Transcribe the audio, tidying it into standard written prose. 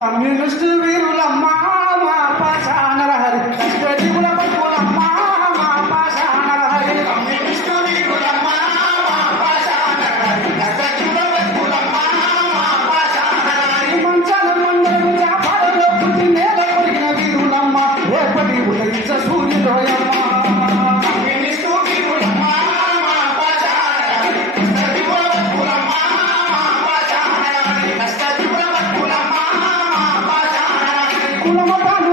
communist వీరులమ్మా మా పాషాణ హరి కష్టజీవుల బతుకులమ్మా మా పాషాణ Hari communist వీరులమ్మా మా పాషాణ హరి కష్టజీవుల బతుకులమ్మా మా పాషాణ హరి మంచాల మండలు వ్యాపారంలో పుట్టి నేల కొరిగిన వీరులమ్మా రేపటి ఉదయించ సూర్యుడోయమ్మ కమ్యూనిస్టు వీరులమ్మా మా పాషాణ హరి కష్టజీవుల బతుకులమ్మా మా పాషాణ హరి కష్టజీవుల బతుకులమ్మా కులమతాన్ని